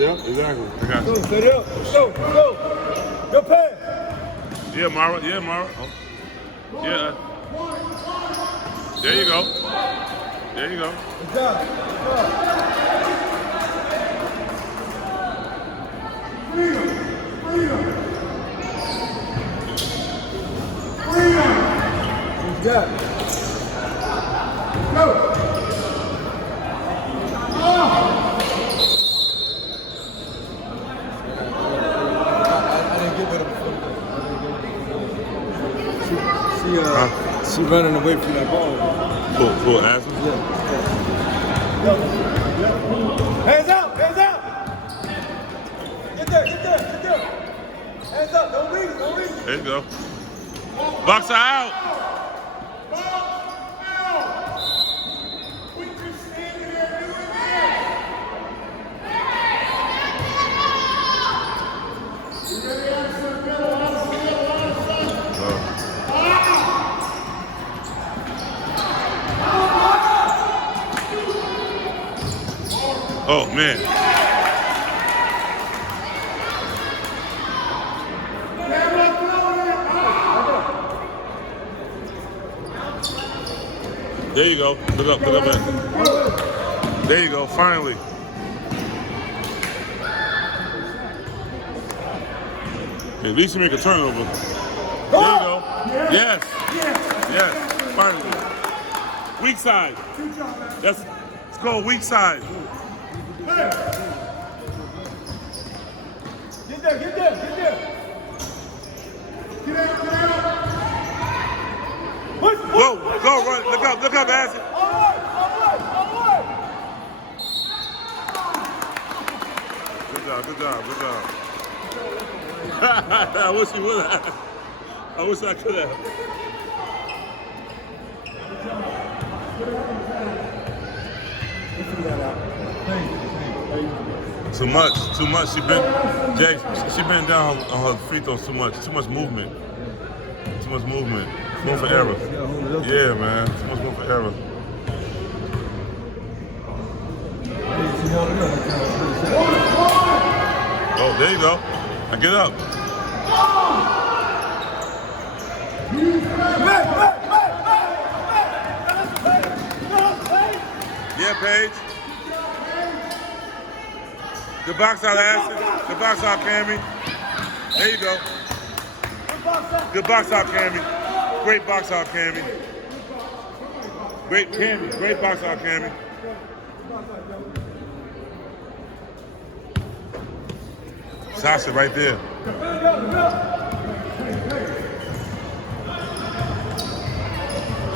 Yeah, exactly. I got you. Go, set it up. Go. Go pass. Yeah, Mara. Yeah, Mara. Oh. Yeah. There you go. There you go. Good job. Freedom. Good job. Go. She running away from that ball. Cool, Adison? Yeah. Hands out! Get there! Hands up! Don't reach! There you go. Box out! Oh, man. There you go. Look up back. There you go, finally. At least you make a turnover. There you go. Yes, finally. Weak side. It's called weak side. Get there! Get out! Go, run. Look up, Adison. All right. Good job. I wish you would have. I wish I could have. Too much. She been down on her free throws too much. Too much movement. Room for error. Yeah, man. Too much room for error. Oh, there you go. Now get up. Yeah, Paige. Good box out, Adison. Good box out, Cammy. There you go. Good box out, Cammy. Great box out, Cammy. Great box out, Cammy. Sasha right there.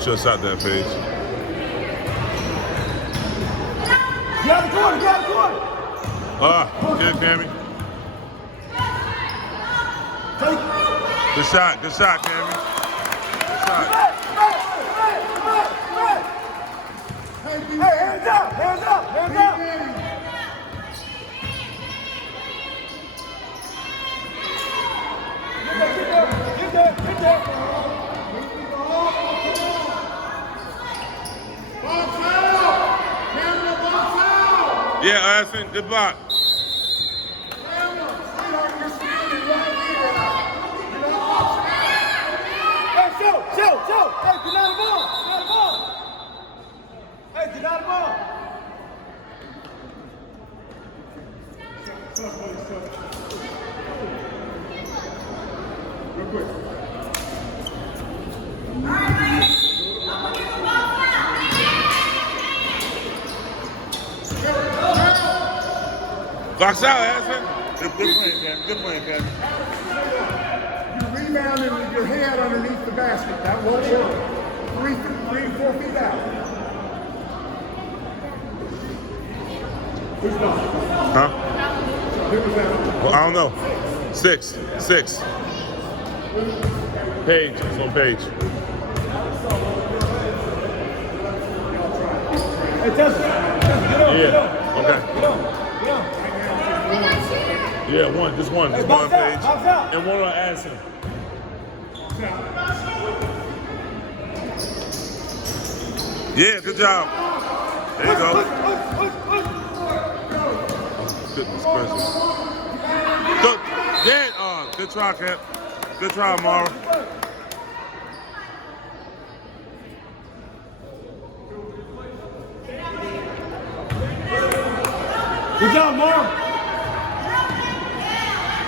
Should have shot that, Paige. Get out of the court! Good, Cammy. Good shot, Cammy. Good shot. Hey, hands up! Get there! Box out! Camera, box out! Yeah, Adison, good block. Hey, show! Hey, get out of the ball! Hey, get out of the ball! Real quick. Box out, Adison. Good playing, Kevin. You rebounded with your head underneath the basket. That won't work. 3 to 4 feet out. Who's done? Huh? Who was that? Well, I don't know. 6. Paige. It's on Paige. Hey, Justin, get on. Okay. Get on. Yeah, just one. Just one Paige. Box out. And one on Adison. Yeah, good job. There you go. Push. Goodness. suspension. Good, yeah, good try, Cap. Good try, Mara. Good job, Mark.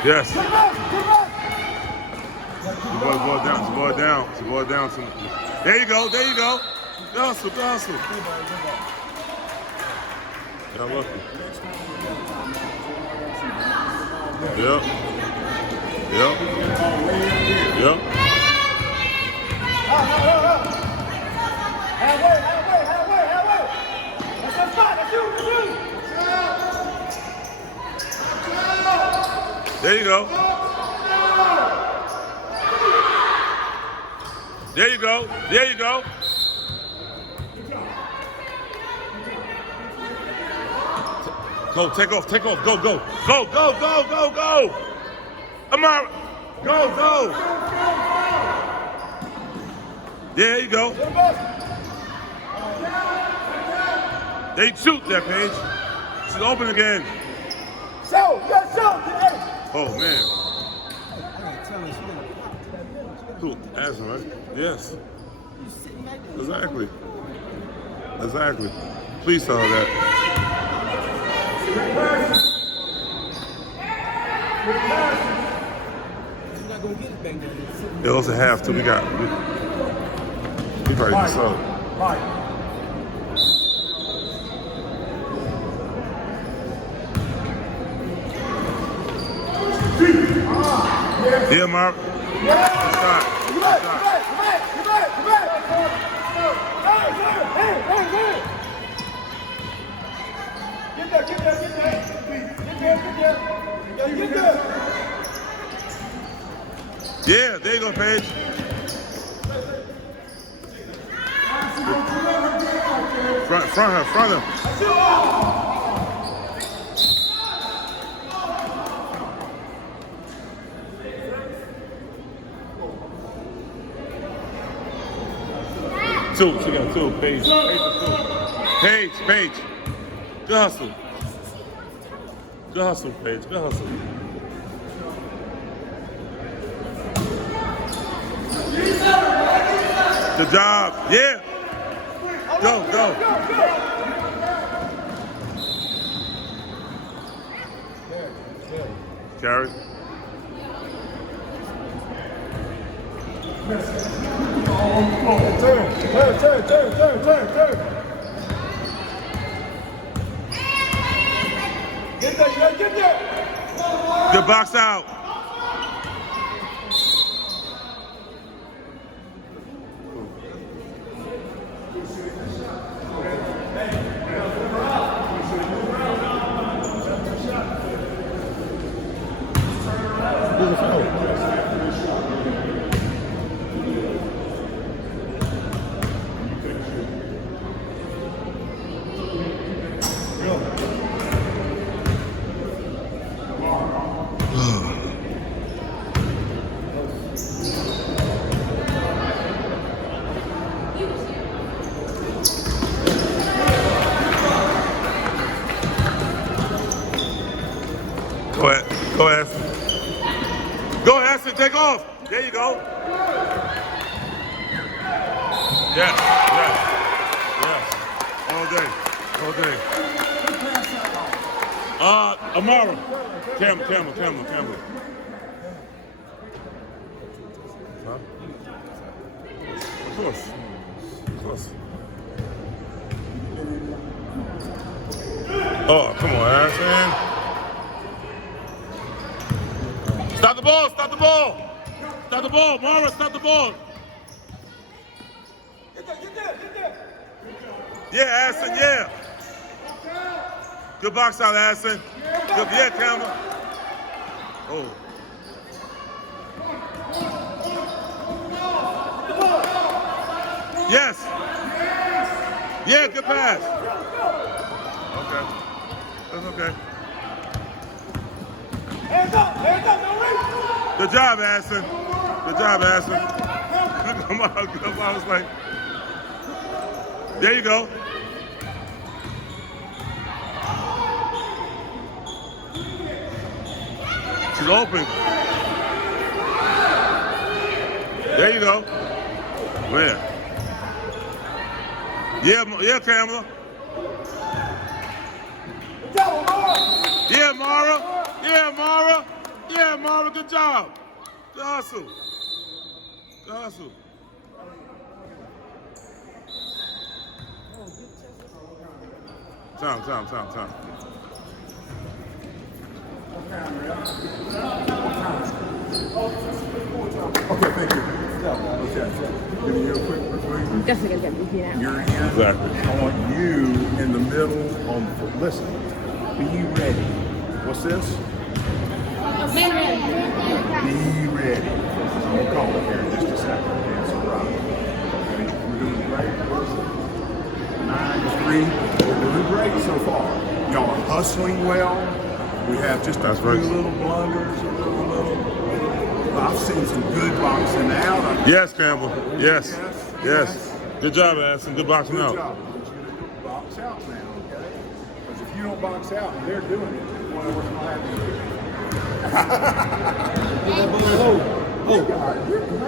Yes. Boy down. There you go. Good hustle. Y'all lucky. Yep. Halfway. That's your spot. That's you. There you go. Go, take off. Go. Amara, go. There you go. They shoot that Paige. She's open again. Show. Oh man. Cool. Adison, right? Yes. Exactly. Please tell her that. She's not gonna get it back there. It also have to. We probably just up. Right. Yeah, Mark. Good shot. Get there. Yeah, there you go, Paige. Front her. Two, she got two. Paige is two. Paige. Good hustle, Paige. Good hustle. Good job. Yeah. Go. Carry. Turn. Get there. Good box out. Go ahead, Adison, take off. There you go. Yes. All day. Amara. Camera. Huh? Of course. Oh, come on, Adison. Stop the ball, Mara, stop the ball. Get there. Yeah, Adison, yeah. Good box out, Adison. Good, yeah, camera. Oh. Yes. Yeah, good pass. Okay. That's okay. Hands up, don't reach. Good job, Adison. Come on, I was like, there you go. She's open. There you go. Where? Yeah, Kamala. Yeah, Mara. Yeah, Mara. Yeah, Mara. Good job. Good hustle. Good hustle. Time. Okay, thank you. Okay. Give me your quick review. Definitely gonna get me here. You're in. Exactly. I want you in the middle on the foot. Listen, be ready. What's this? Be ready. I'm going to call it here in just a second. Okay, so right. Okay, we're doing great. 9-3. We're doing great so far. Y'all are hustling well. We have just a few little blunders, I've seen some good boxing out. Yes, Campbell. Yes. Good job, Adison. Good boxing out. Good job. I want you to box out now, okay? Because if you don't box out and they're doing it, what's going to happen?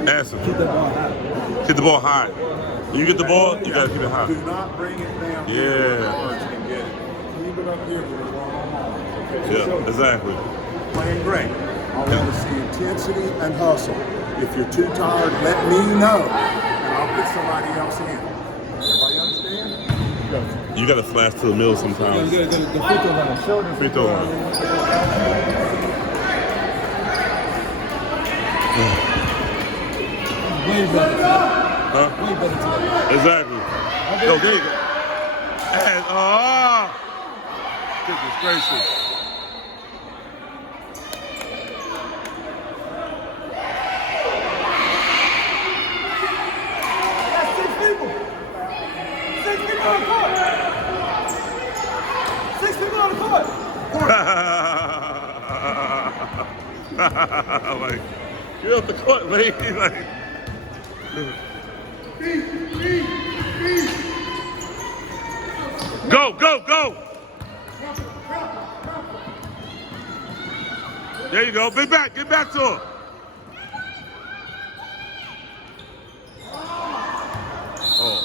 Adison. Keep the ball high. When you get the ball, you got to keep it high. Do not bring it down. Yeah. And get it. Keep it up here for the long haul. Okay? Yeah, exactly. Playing great. I want to see intensity and hustle. If you're too tired, let me know, and I'll put somebody else in. Everybody understand? Go. You got to flash to the middle sometimes. The free throw line. Shoulder. Free throw line. Way better. Huh? Way better today. Exactly. Yo, there you go. And, goodness gracious. Like, get off the court, lady. Like, go. There you go. Get back to her. Oh.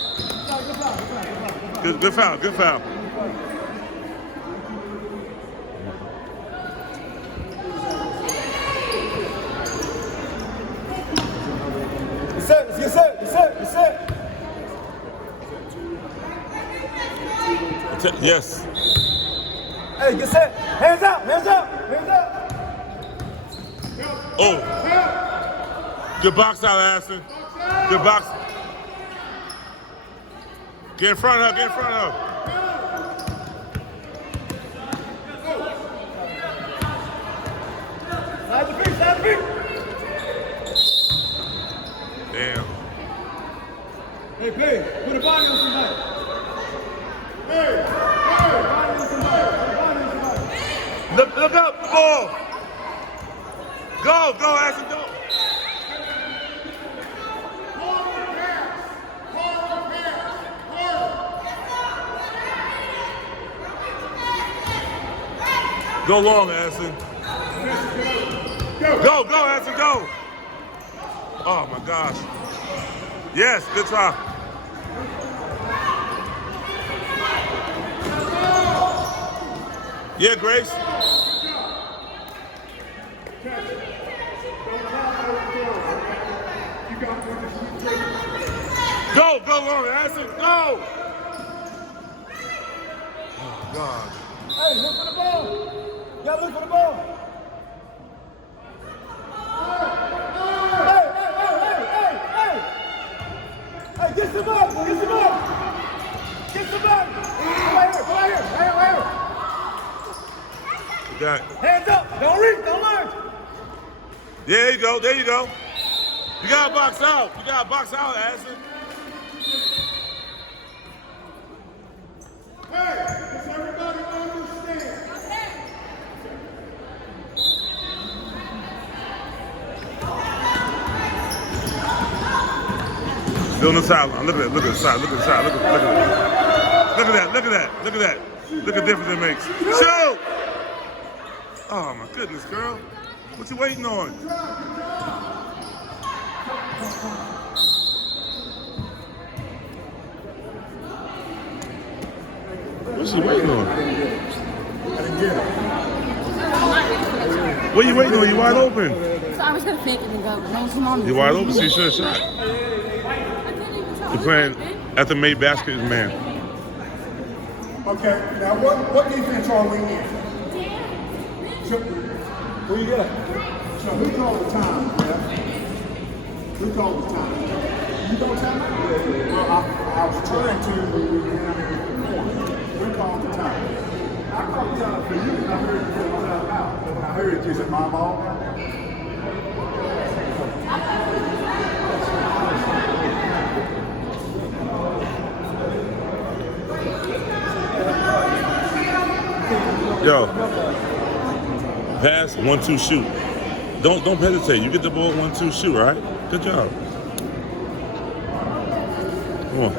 Good foul. Get set. Yes. Hey, get set. Hands out. Oh. Good box out, Adison. Good box. Get in front of her. Side the feet. Damn. Hey, Pay, put a body on somebody. Hey, body on somebody. Look up, ball. Go, Adison, go. Go long, Adison. Go, Adison, go. Oh my gosh. Yes, good try. Yeah, Grace. Go long, Adison, go. Oh God. Hey, look for the ball. You gotta look for the ball. Hey, get some up. Go right here. Got it. Hands up, don't reach, don't learn. There you go. You gotta box out. Adison. Hey, does everybody understand? Still on the sideline. Look at the side. Look at that. Look at the difference it makes. Shoot! Oh my goodness, girl. What you waiting on? What's she waiting on? I didn't get it. What are you waiting on? You wide open. So I was gonna fake it and go, no, come on. You wide open, so you should have shot. I couldn't even tell. You're playing at the made basket is man. Okay, now what defense are we in? Where you get? So who called the time, Jeff? Who called the time? You called time? Well, I was trying to, but we went out here in the corner. Who called the time? I called the time for you, and I heard you get one out. I heard it. Is it my ball? Yo, pass, 1-2 shoot. Don't hesitate. You get the ball, 1-2 shoot, all right? Good job. Come on.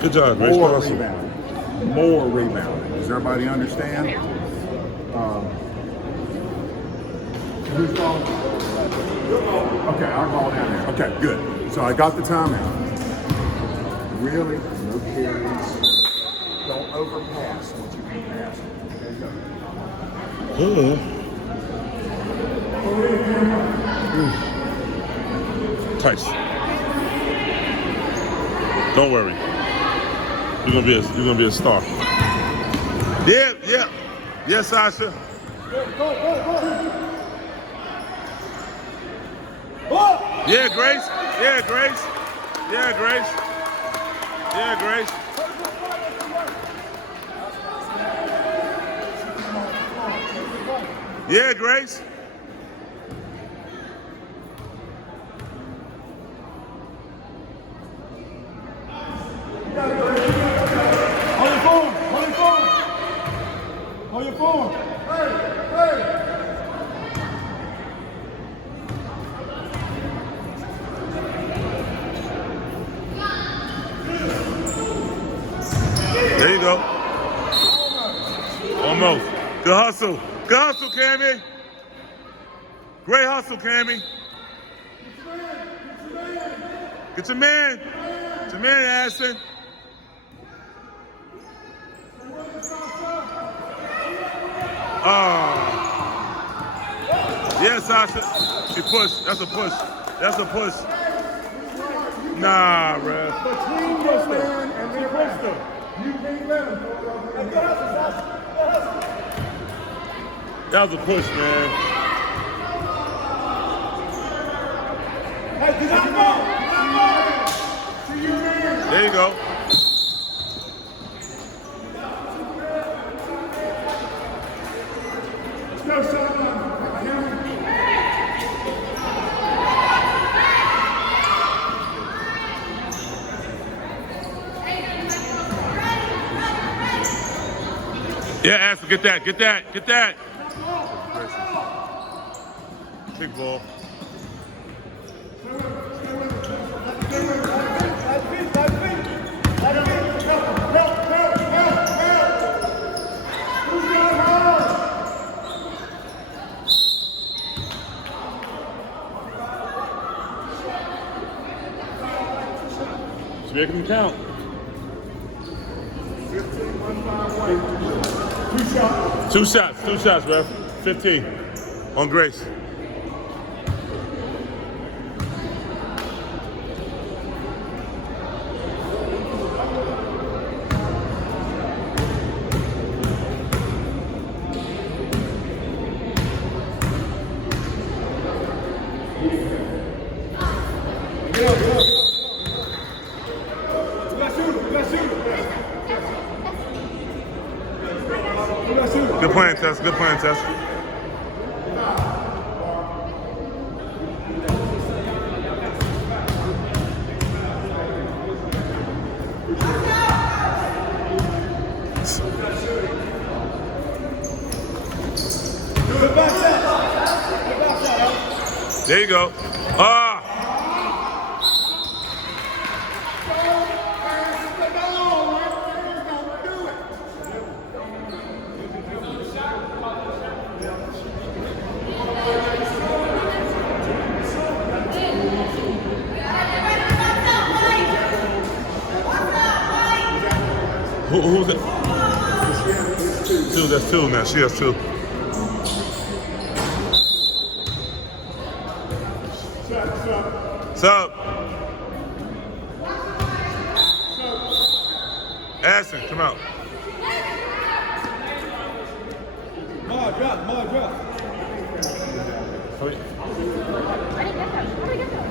Good job, Grace. More Awesome. rebounding. More rebounding. Does everybody understand? Who's calling? Okay, I'll call down there. Okay, good. So I got the timeout. Really? No carries. Don't overpass what you can pass. There you go. Tice. Don't worry. You're gonna be a star. Yeah. Yes, Sasha. Yeah, Grace. Yeah, Grace. Yeah, Grace. Yeah, Grace. Yeah, Grace. Hold your phone. Hold your phone. Hey. There you go. Almost. Good hustle. Good hustle, Cammy. Great hustle, Cammy. Get your man. Get your man, Adison. Oh. Yeah, Sasha. She pushed. That's a push. That's a push. Nah, ref. Between your man and the Crystal. You can't let him. That was a push, man. Hey, get out, There you go. go, son. Yeah, Ashley, get that. Big ball. Just make them count. Two shots, ref. 15 on Grace. Good plan, Tess. Good plan, Tess. There you go. two. That's two now. She has two. Sub. Adison, come out. More drop. I didn't get that. How did I get that?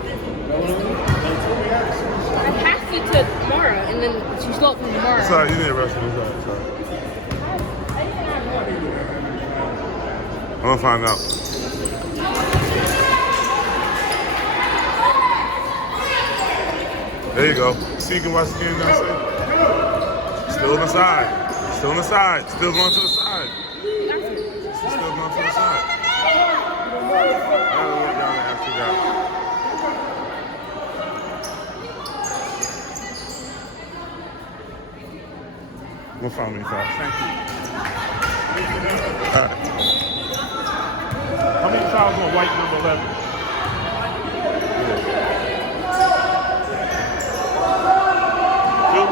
I passed it to Mara, and then she stole it from Mara. Sorry, you didn't rush it. Sorry. I'm gonna find out. There you go. See, you can watch the game now. See? Still on the side. Still on the side. Still going to the side. She's still going to the side. I gotta work down and after that. We'll find me fast. Thank you. All right. How many fouls on white number 11? Two?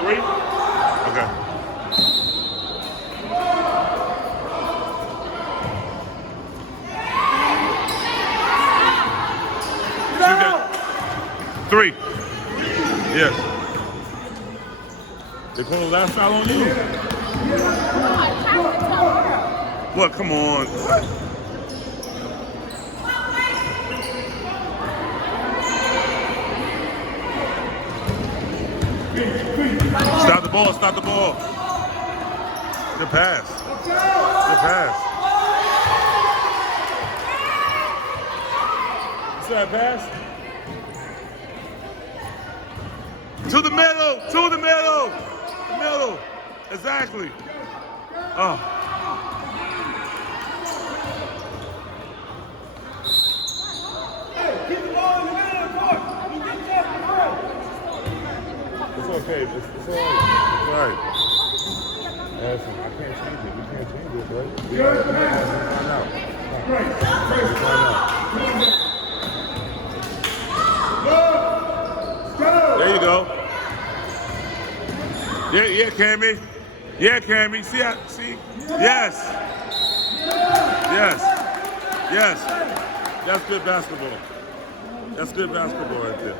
Three? Okay. Three. Yes. They call the last foul on you. What? Come on. What? Stop the ball. Stop the ball. Good pass. Good pass. What's that pass? To the middle. To the middle. The middle. Exactly. Oh. Keep the ball in the middle of the court. It's okay. It's all right. It's all right. Adison, I can't change it. We can't change it, right? We gotta find out. There you go. Yeah, Cammy. Yeah, Cammy. See? Yes. Yes. Yes. That's good basketball. That's good basketball right there.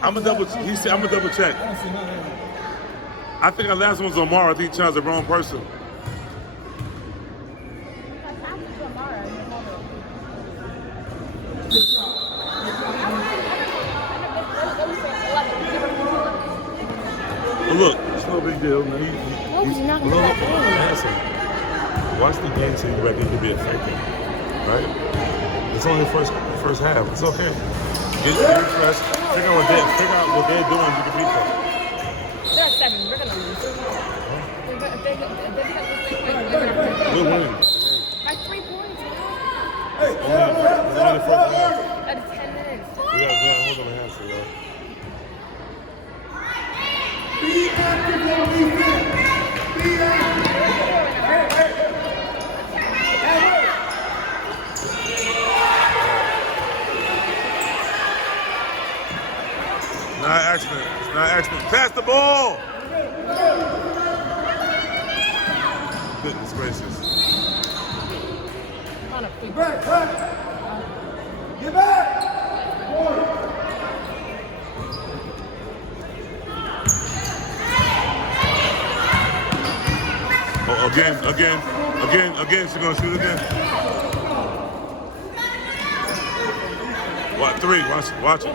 I'm gonna double check. I think our last one was Omar. I think he chose the wrong person. Well, look, it's no big deal. No, he's not going to watch the game so you're ready to be effective, right? It's only the first half. It's okay. Get refreshed. Figure out what they're doing. You can beat them. They're at 7. We're going to lose. We're winning. By 3 points. It's only the first half. That is 10 minutes. We got hold on the half, so Be active on defense. Be active. Not an accident. It's not an accident. Pass the ball. Goodness gracious. Get back. Get back. Oh, again. She's gonna shoot again. What? 3. Watch it.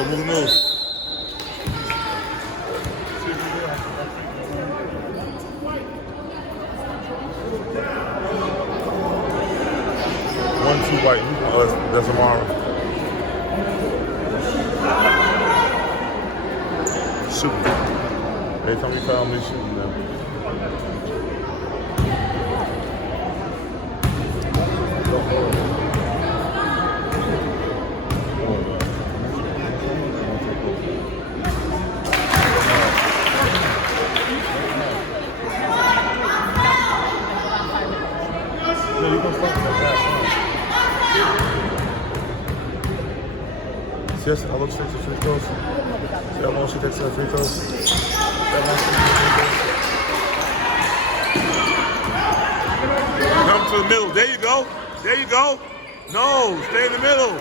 Oh, move. 1-2 white. Oh, that's Amara. Shooting. Every time we foul me, shooting now. Yes, I look straight to free throws. That one she takes her free throws. Come to the middle. There you go. There you go. No, stay in the middle.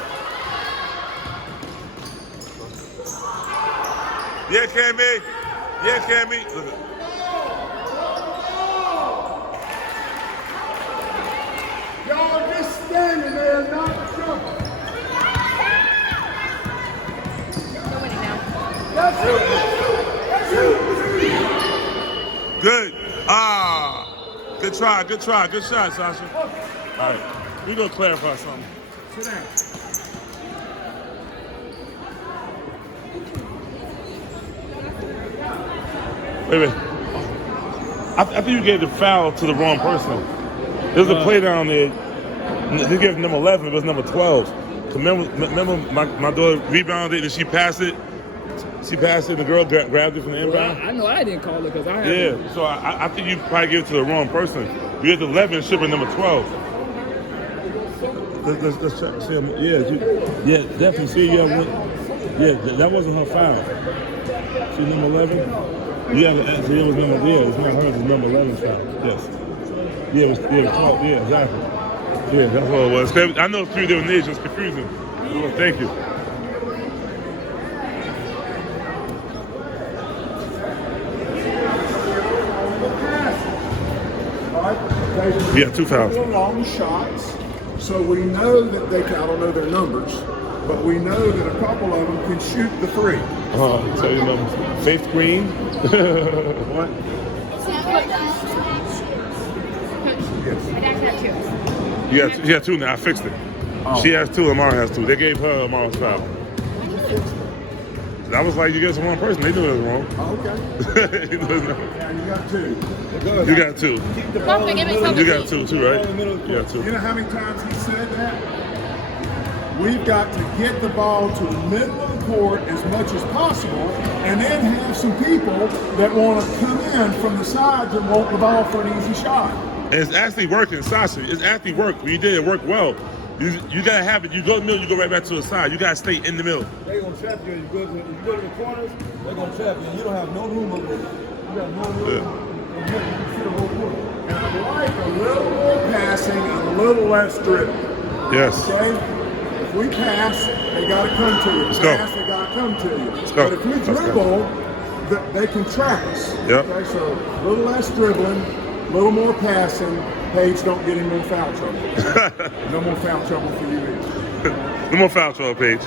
Yeah, Cammy. Yeah, Cammy. Look at. Y'all just standing there, not jumping. They're winning now. Good. Ah. Good try. Good try. Good shot, Sasha. All right. We're going to clarify something. Sit down. Wait a minute. I think you gave the foul to the wrong person. There's a play down there. They gave number 11, but it was number 12. Remember my daughter rebounded and she passed it? She passed it and the girl grabbed it from the inbound? I know I didn't call it because I had Yeah, so I think you probably gave it to the wrong person. You had the 11 should be number 12. Let's check. See, yeah, definitely. See, you have one. Yeah, that wasn't her foul. See, number 11? Yeah, it was number, yeah, it's not hers, it's number 11's foul. Yes. Yeah, it was 12. Yeah, exactly. Yeah, that's what it was. I know it's 3 different nations, it's confusing. Well, thank you. Yeah, 2 fouls. Long shots, so we know that they can, I don't know their numbers, but we know that a couple of them can shoot the 3. So you know, Faith Green. What? My dad had 2. You got 2 now. I fixed it. Oh. She has 2. Amara has 2. They gave her Amara's foul. I was like, you guess one person. They knew it was wrong. Oh, okay. You know, Yeah, you got 2. you got 2. Stop it, give me something. You got 2 too, right? You got 2. You know how many times he said that? We've got to get the ball to the middle of the court as much as possible, and then have some people that want to come in from the sides and want the ball for an easy shot. And it's actually working, Sasha. It's actually worked. When you did it, worked well. You gotta have it. You go to the middle, you go right back to the side. You gotta stay in the middle. They're gonna trap you. If you go to the corners, they're gonna trap you. You don't have no room over there. You got no room. Yeah. You can see the whole court. And I like a little more passing and a little less dribble. Yes. Okay? If we pass, they got to come to you. Let's go. Pass, they got to come to you. Let's go. But if we Let's go. dribble, they can trap us. Yep. Okay, so a little less dribbling, a little more passing. Paige, don't get in more foul trouble. No more foul trouble for you either. No more foul trouble, Paige.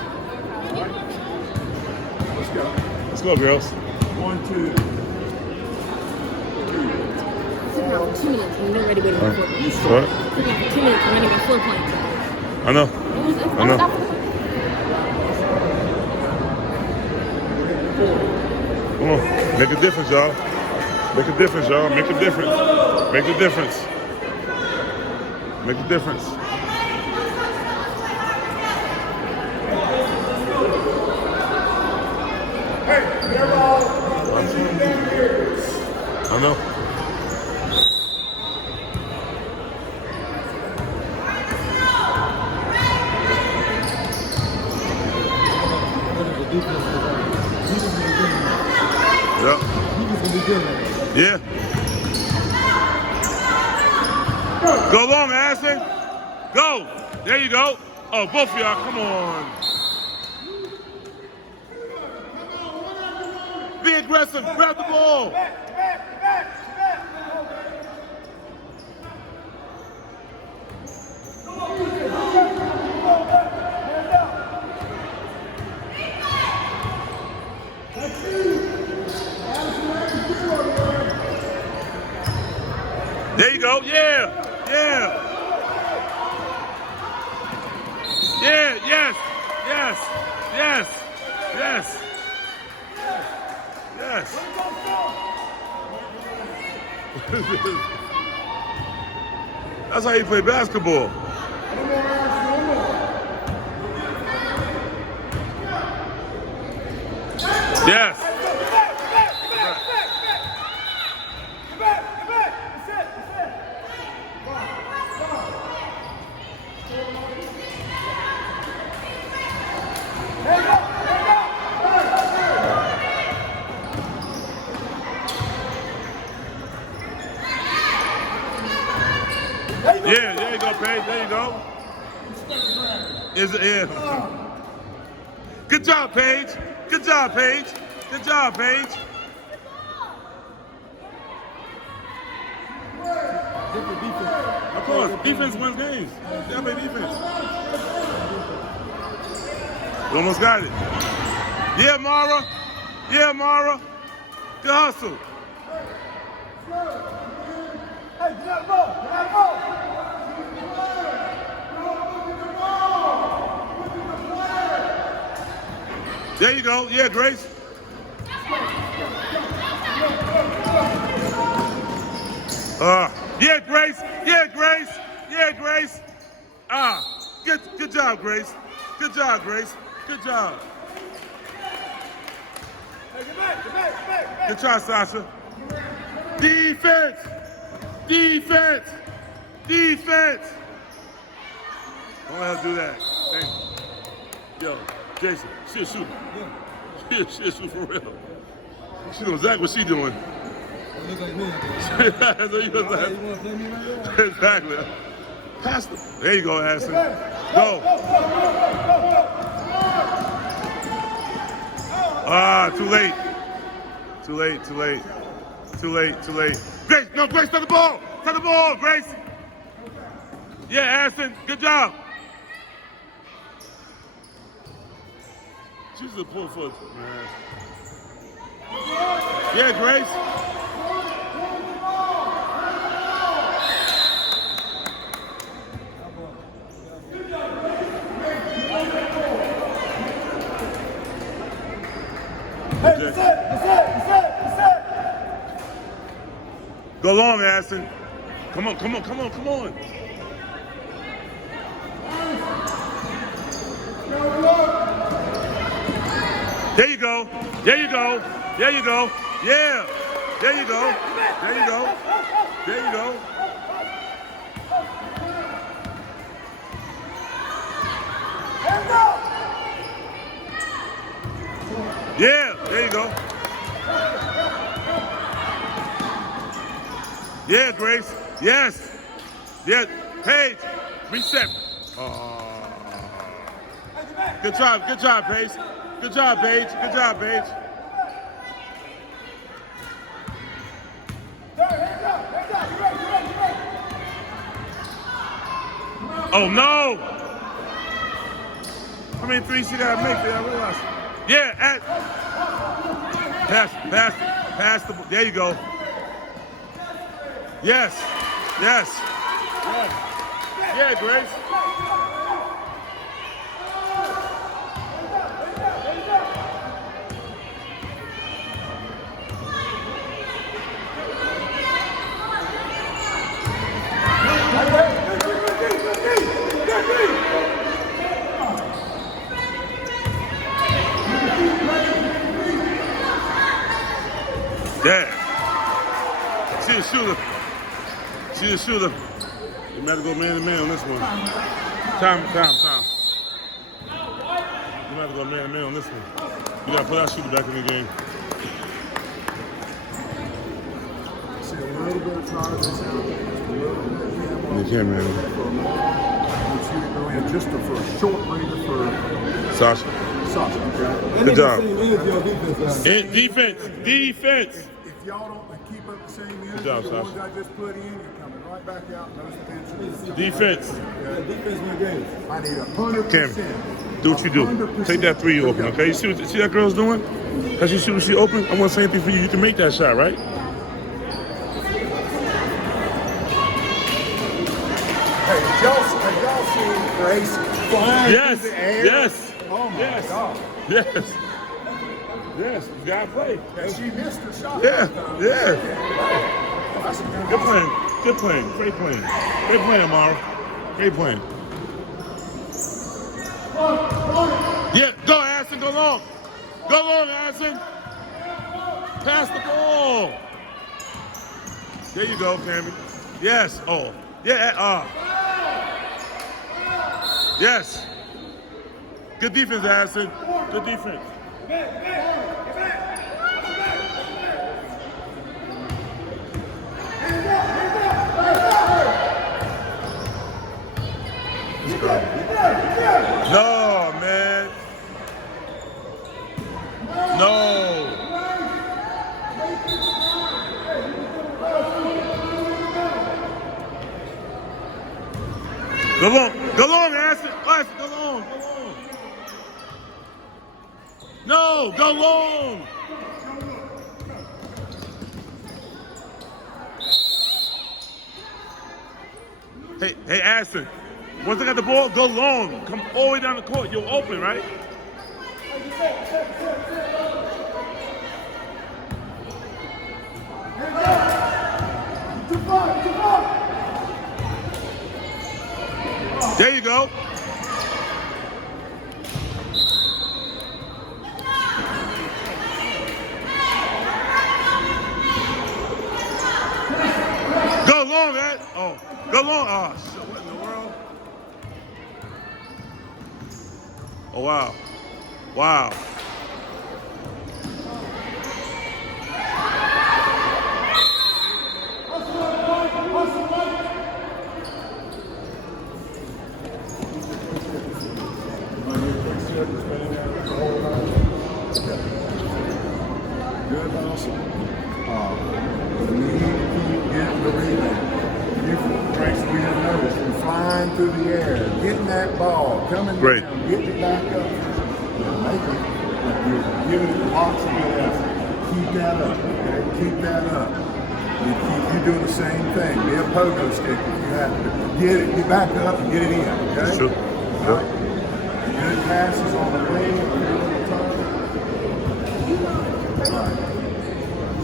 Let's go. Let's go, girls. 1, 2. It's about 2 minutes and they're ready to wait on the floor. What? It's been 2 minutes and they're floor playing. I know. I know. Come on. Make a difference, y'all. Make a difference, y'all. Make a difference. Make a difference. Make a difference. Hey, they're all down here. I know. Yep. Yeah. Go long, Adison. Go. There you go. Oh, both of y'all, come on. Be aggressive. Grab the ball. There you go. Yeah. Yeah. Yeah. Yes. Yes. Yes. Yes. Yes. That's how you play basketball. Yes. Paige. There you go. Is it? Yeah. Good job, Paige. Good job, Paige. Good job, Paige. Of course, defense wins games. You gotta play defense. You almost got it. Yeah, Mara. Yeah, Mara. Good hustle. Hey, get out of the ball. Get out of the ball. There you go. Yeah, Grace. Yeah, Grace. Yeah, Grace. Yeah, Grace. Good job, Grace. Good job, Grace. Good job. Hey, get back, get back, get back, get back. Good try, Sasha. Defense. Defense. Defense. Don't let her do that. Thank you. Yo, Jason, she a shooter. Yeah. She a shooter for real. She knows exactly what she doing. You look like me. That's what you look like. You want to play me right now? Exactly. Pass them. There you go, Adison. Go. Too late. Too late, too late. Too late, too late. Grace, no, Grace, touch the ball. Touch the ball, Grace. Yeah, Adison, good job. She's a pull foot, man. Yeah, Grace. Hey, that's it. Go long, Adison. Come on, come on, come on, come on. There you go. There you go. There you go. Yeah. There you go. There you go. There you go. Yeah. There you go. Yeah, Grace. Yes. Yeah. Paige. Reset. Good job. Good job, Paige. Good job, Paige. Good job, Paige. Oh, no. How many threes she got to make there? I realize. Yeah, pass the, there you go. Yes, yes. Yeah, Grace. Yeah. She's a shooter. She's a shooter. You better go man to man on this one. Time. You better go man to man on this one. You gotta put that shooter back in the game. See a little bit of time. You can't, man. Just for a short breather for Sasha. okay? Good job. Defense. Defense. If y'all don't keep up the same energy, Good job, the ones Sasha. I just put in, you're coming right back out and those defense. Defense. Defense win games. I need 100%. Cam, do what you do. 100%. Take that three you open, okay? You see that girl's doing? As you shoot when she open, I want the same thing for you. You can make that shot, right? Hey, have y'all seen Grace flying Yes, through the air? yes. Oh my Yes. God. Yes. Yes, you gotta play. And she missed her shot. Yeah, yeah. That's a Good playing. Good playing. Great playing. Great playing, Amara. Great playing. Yeah, go, Adison, go long. Go long, Adison. Pass the ball. There you go, Cammy. Yes. Oh. Yeah. Yes. Good defense, Adison. Good defense. Go long. Go long, Adison. Adison, go long. Go long. No, go long. Hey, Adison. Once they got the ball, go long. Come all the way down the court. You're open, right? There you go. Go long, man. Oh, go long. Oh, shit. What in the world? Oh, wow. Wow. Good hustle. We need to keep getting the rebound. Tracy, we have noticed you flying through the air, getting that ball, coming Great. down, getting it back up. You're making it. You're giving it lots of good effort. Keep that up, okay? Keep that up. You doing the same thing. Be a pogo stick if you have to. Get it, get back up and get it in, okay? Sure. All right? Good passes on the way. All right.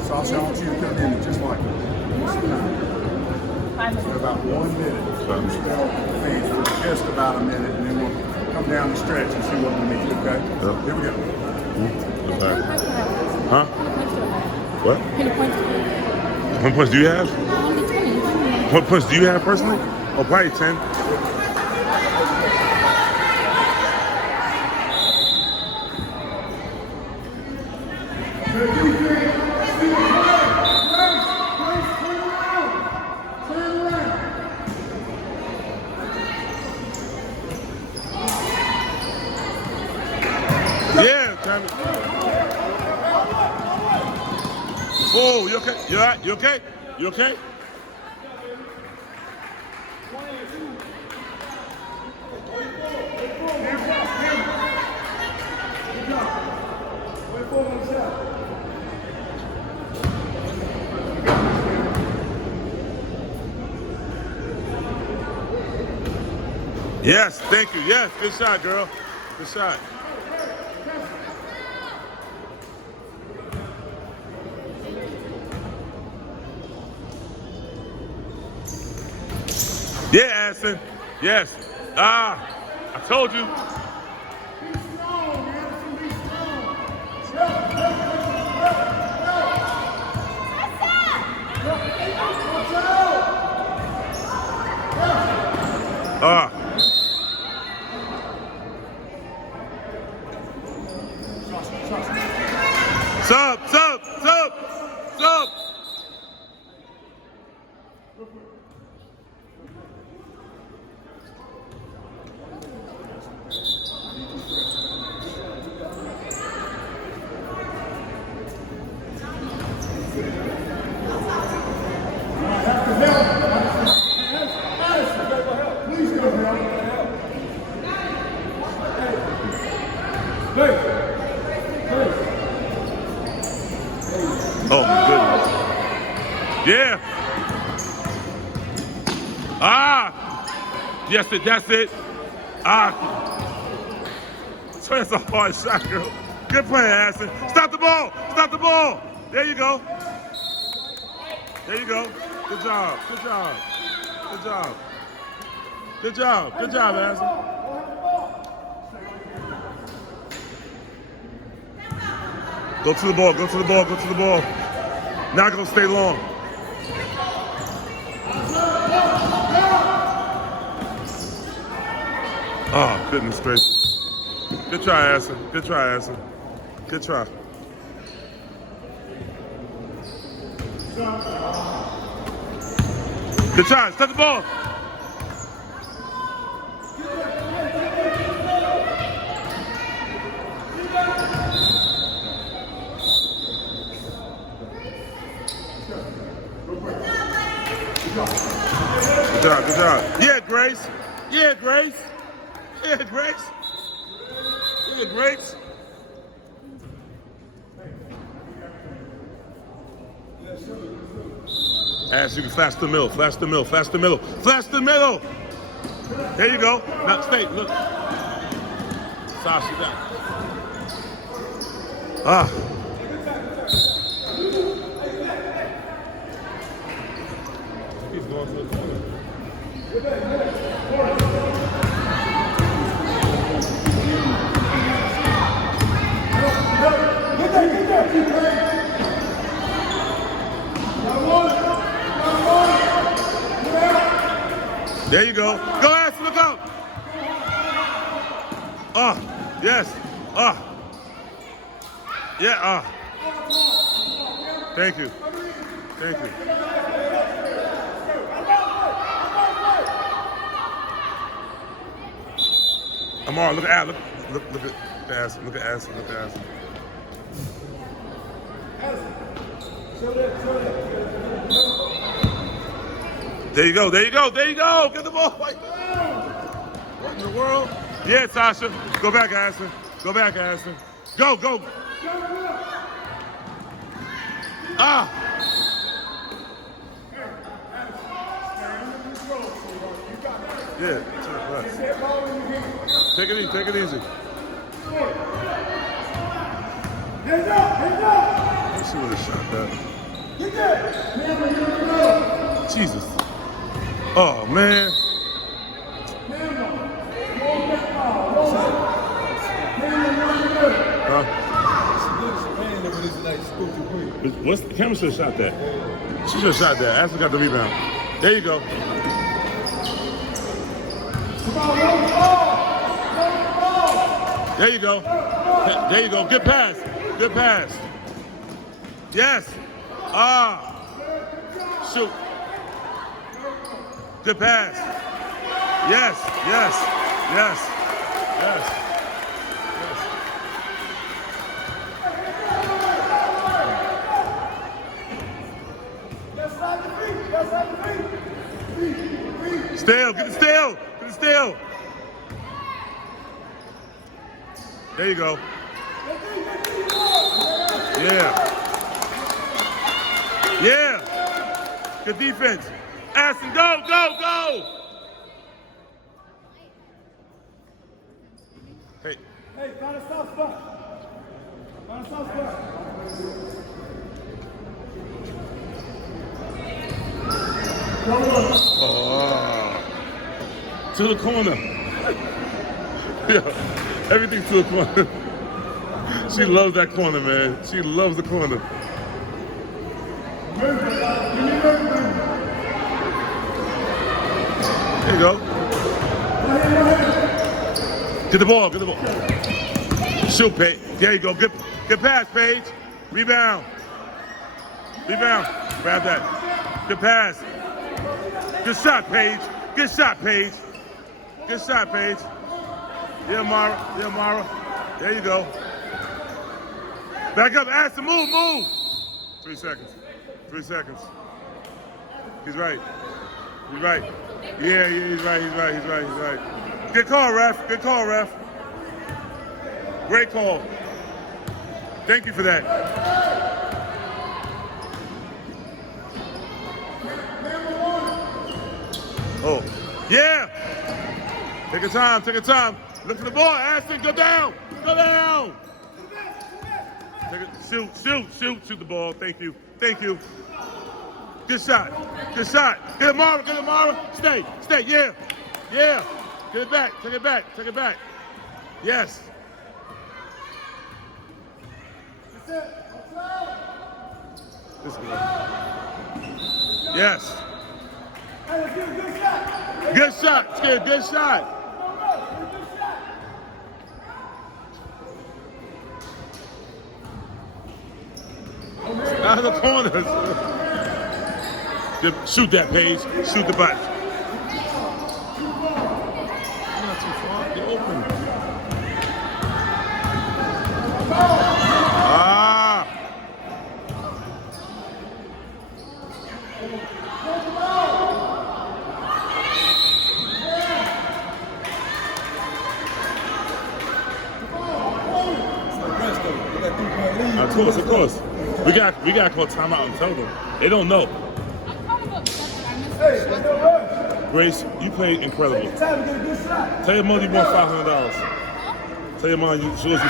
Sasha, I want you to come in and just like it. For about 1 minute. Spell fans for just about a minute, and then we'll come down the stretch and see what we need, okay? Yep. Here we go. Huh? What? How many points do you have? What points do you have personally? Oh, probably 10. Yeah, Travis. Oh, you okay? You all right? You okay? You okay? Yes, thank you. Yes, good shot, girl. Good shot. Yeah, Adison. Yes. I told you. Sub. Oh my goodness. Yeah. Yes, that's it. So that's a hard shot, girl. Good play, Adison. Stop the ball. Stop the ball. There you go. There you go. Good job. Good job. Good job. Good job. Good job, Adison. Go to the ball. Go to the ball. Go to the ball. Not gonna stay long. Oh, goodness gracious. Good try, Adison. Good try, Adison. Good try. Good try. Stop the ball. Good job. Good job. Yeah, Grace. Yeah, Grace. Yeah, Grace. Yeah, Grace. As you can flash the middle, flash the middle, flash the middle, flash the middle. There you go. Now stay, look. Sasha down. Ah. He's going to the corner. There you go. Go ass, look out. Yes. Yeah, Thank you. Thank you. Amar, look at look at ass, look at ass, look at ass. There you go, there you go, there you go. Get the ball. What in the world? Yeah, Sasha. Go back, Adison. Go back, Adison. Go, go. Ah. Yeah, take it easy, take it easy. Let's see what it shot that. Jesus. Oh, man. Huh? What's the camera should have shot that? She should have shot that. Ashley got the rebound. There you go. There you go. There you go. Good pass. Good pass. Yes. Shoot. Good pass. Yes. Yes. Yes. Yes. Still, get the steal, get the steal. There you go. Yeah. Yeah. Good defense. Adison, go, go, go. Hey. Hey, find a soft spot. Find a soft spot. Oh. To the corner. Yeah, everything to the corner. She loves that corner, man. She loves the corner. There you go. Get the ball, get the ball. Shoot, Paige. There you go. Good pass, Paige. Rebound. Rebound. Grab that. Good pass. Good shot, Paige. Good shot, Paige. Good shot, Paige. Yeah, Mara. Yeah, Mara. There you go. Back up, Adison. Move, move. 3 seconds. 3 seconds. He's right. He's right. Yeah, he's right. He's right. He's right. He's right. Good call, ref. Good call, ref. Great call. Thank you for that. Oh, yeah. Take your time, take your time. Look for the ball, Adison, go down, go down. Shoot the ball. Thank you, thank you. Good shot, good shot. Get it, Mara, get it, Mara. Stay, yeah, yeah. Get it back, take it back, take it back. Yes. This is good. Yes. Good shot, kid, good shot. Out of the corners. Shoot that, Paige. Shoot the back. Not too far. They're open. course, of course. We got to call timeout and tell them. They don't know. Grace, you played incredible. Tell your mother you won $500. Tell your mom she owes you $500.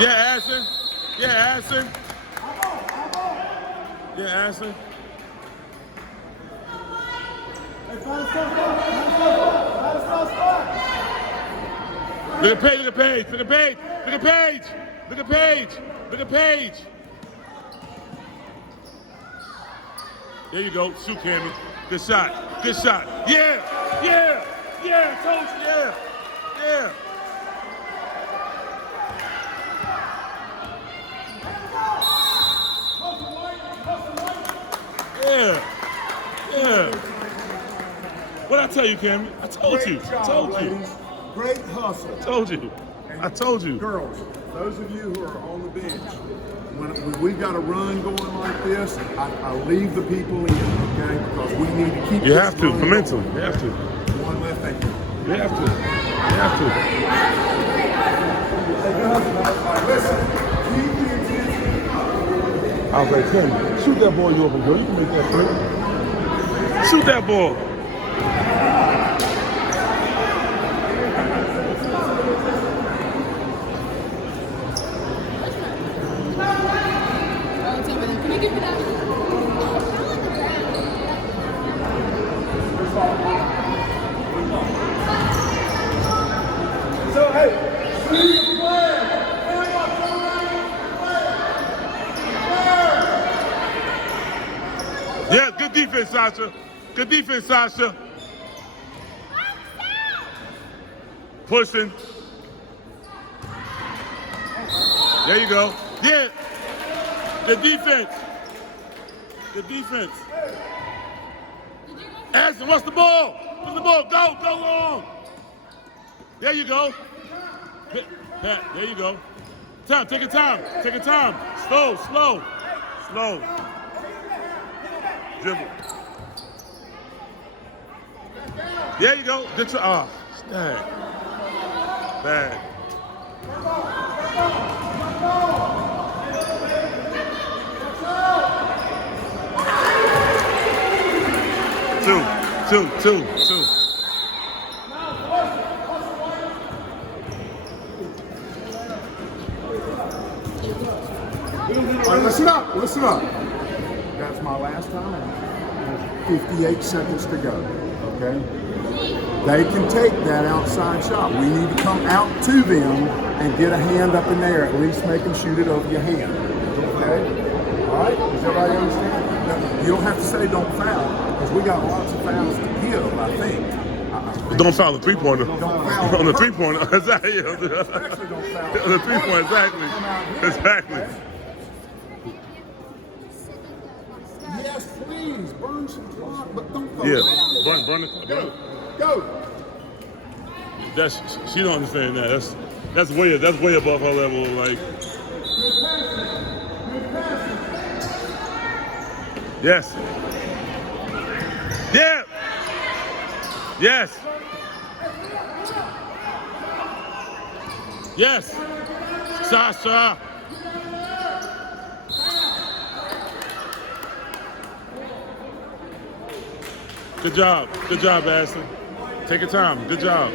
Yeah, Adison. Yeah, Adison. Yeah, Adison. Look at Paige, look at Paige, look at Paige, look at Paige, look at Paige, look at Paige. There you go, shoot Cammy. Good shot, good shot. Yeah, yeah, yeah, coach, yeah, yeah. Yeah, yeah. What'd I tell you, Cammy? I told you, I told you. Great hustle. I told you. I told you. Girls, those of you who are on the bench, when we've got a run going like this, I leave the people in, okay? Because we need to keep. You have to, momentum. You have to. One left, thank you. You have to. You have to. Listen, keep the intensity up. I was like, Tim, shoot that ball you open, girl. You can make that play. Shoot that ball. Can you give me that? So, hey, see the plan. Yeah, good defense, Sasha. Good defense, Sasha. Pushing. There you go. Yeah. Good defense. Good defense. Adison, what's the ball? What's the ball? Go long. There you go. Pat, there you go. Time, take your time. Take your time. Slow. Dribble. There you go. Good try. Oh, snag. Bad. Two. All right, listen up. That's my last time. 58 seconds to go, okay? They can take that outside shot. We need to come out to them and get a hand up in there, at least make them shoot it over your hand, okay? All right, does everybody understand? You don't have to say don't foul, because we got lots of fouls to give, I think. Don't foul the three-pointer. Don't foul on the three-pointer. Exactly. Especially don't foul. On the three-pointer, exactly. Yes, please, burn some clock, but don't go. Yeah, burn it. Go. She don't understand that. That's way above her level. Like, yes, yeah, yes, yes, Sasha. Good job, Adison. Take your time. Good job.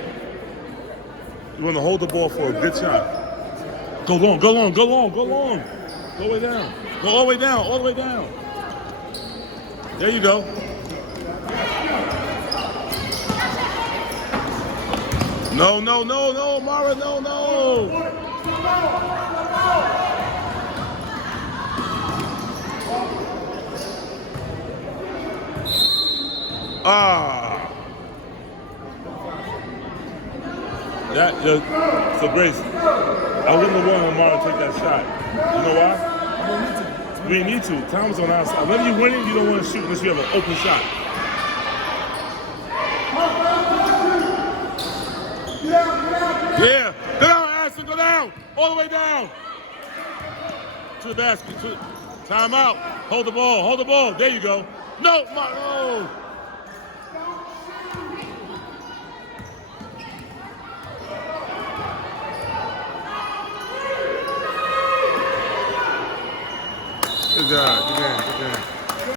You want to hold the ball for a good shot. Go long. Go all the way down. Go all the way down. There you go. No, Mara, no. So Grace, I wouldn't have wanted Lamar to take that shot. You know why? We didn't need to. Time was on our side. Whenever you're winning, you don't want to shoot unless you have an open shot. Yeah. Go down, Adison, go down. All the way down. To the basket. Time out. Hold the ball. There you go. No. Good job.